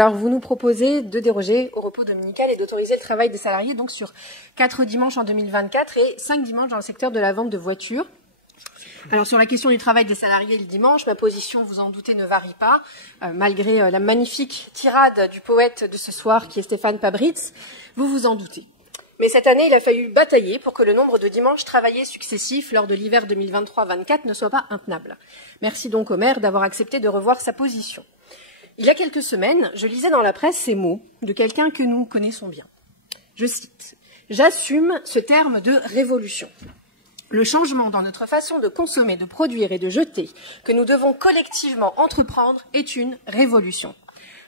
Alors, vous nous proposez de déroger au repos dominical et d'autoriser le travail des salariés donc sur 4 dimanches en 2024 et 5 dimanches dans le secteur de la vente de voitures. Alors, sur la question du travail des salariés le dimanche, ma position, vous en doutez, ne varie pas, malgré la magnifique tirade du poète de ce soir, qui est Stéphane Pabritz, vous vous en doutez. Mais cette année, il a fallu batailler pour que le nombre de dimanches travaillés successifs lors de l'hiver 2023-24 ne soit pas intenable. Merci donc au maire d'avoir accepté de revoir sa position. Il y a quelques semaines, je lisais dans la presse ces mots de quelqu'un que nous connaissons bien. Je cite « J'assume ce terme de révolution. Le changement dans notre façon de consommer, de produire et de jeter que nous devons collectivement entreprendre est une révolution.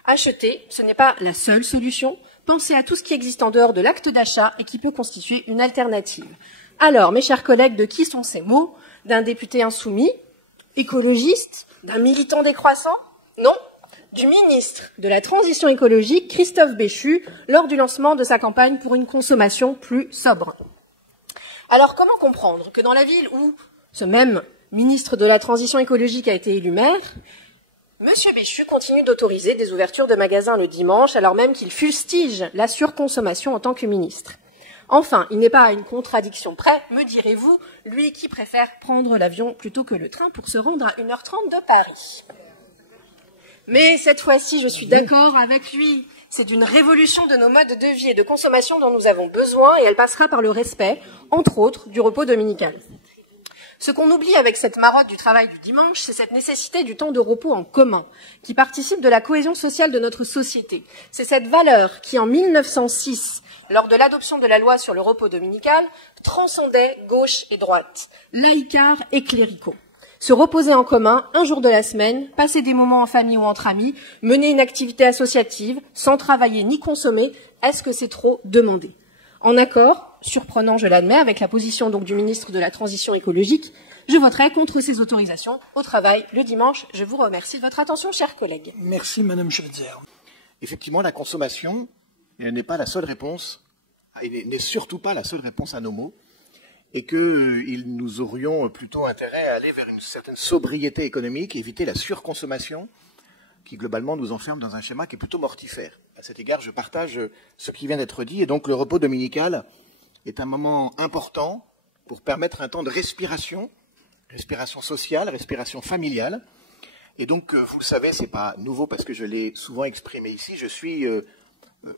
Acheter, ce n'est pas la seule solution. Pensez à tout ce qui existe en dehors de l'acte d'achat et qui peut constituer une alternative. » Alors, mes chers collègues, de qui sont ces mots? D'un député insoumis, écologiste, d'un militant décroissant? Non, du ministre de la Transition écologique, Christophe Béchu, lors du lancement de sa campagne pour une consommation plus sobre. Alors, comment comprendre que dans la ville où ce même ministre de la Transition écologique a été élu maire, M. Béchu continue d'autoriser des ouvertures de magasins le dimanche, alors même qu'il fustige la surconsommation en tant que ministre? Enfin, il n'est pas à une contradiction près, me direz-vous, lui qui préfère prendre l'avion plutôt que le train pour se rendre à 1h30 de Paris. Mais cette fois-ci, je suis d'accord avec lui. C'est d'une révolution de nos modes de vie et de consommation dont nous avons besoin, et elle passera par le respect, entre autres, du repos dominical. Ce qu'on oublie avec cette marotte du travail du dimanche, c'est cette nécessité du temps de repos en commun, qui participe de la cohésion sociale de notre société. C'est cette valeur qui, en 1906, lors de l'adoption de la loi sur le repos dominical, transcendait gauche et droite, laïcards et cléricaux. Se reposer en commun, un jour de la semaine, passer des moments en famille ou entre amis, mener une activité associative, sans travailler ni consommer, est-ce que c'est trop demandé? En accord, surprenant je l'admets, avec la position donc du ministre de la Transition écologique, je voterai contre ces autorisations au travail le dimanche. Je vous remercie de votre attention, chers collègues. Merci, Madame Schweitzer. Effectivement, la consommation n'est pas la seule réponse, et n'est surtout pas la seule réponse à nos maux, et que nous aurions plutôt intérêt à aller vers une certaine sobriété économique, éviter la surconsommation qui globalement nous enferme dans un schéma qui est plutôt mortifère. À cet égard, je partage ce qui vient d'être dit, et donc le repos dominical est un moment important pour permettre un temps de respiration, respiration sociale, respiration familiale. Et donc, vous le savez, c'est pas nouveau parce que je l'ai souvent exprimé ici, je suis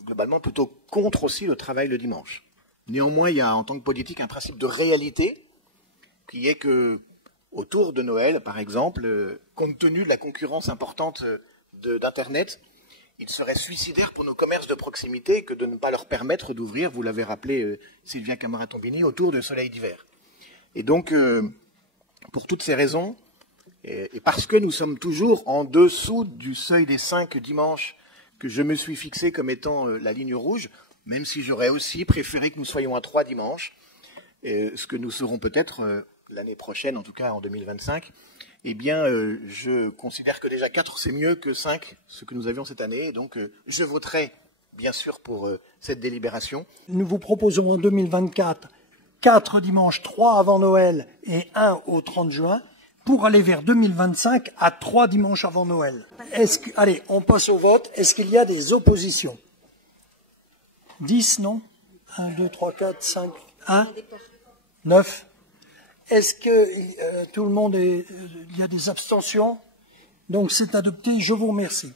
globalement plutôt contre aussi le travail le dimanche. Néanmoins, il y a en tant que politique un principe de réalité qui est que, autour de Noël, par exemple, compte tenu de la concurrence importante d'Internet, il serait suicidaire pour nos commerces de proximité que de ne pas leur permettre d'ouvrir, vous l'avez rappelé, Sylvia Camara-Tombini, autour de Soleil d'hiver. Et donc, pour toutes ces raisons, et parce que nous sommes toujours en dessous du seuil des 5 dimanches que je me suis fixé comme étant la ligne rouge, même si j'aurais aussi préféré que nous soyons à 3 dimanches, ce que nous serons peut-être l'année prochaine, en tout cas en 2025, eh bien, je considère que déjà 4, c'est mieux que 5, ce que nous avions cette année. Donc, je voterai, bien sûr, pour cette délibération. Nous vous proposons en 2024 4 dimanches, 3 avant Noël et 1 au 30 juin, pour aller vers 2025 à 3 dimanches avant Noël. Allez, on passe au vote. Est-ce qu'il y a des oppositions? 10, non? 1, 2, 3, 4, 5, 1, 9. Est-ce que tout le monde il y a des abstentions? Donc c'est adopté, je vous remercie.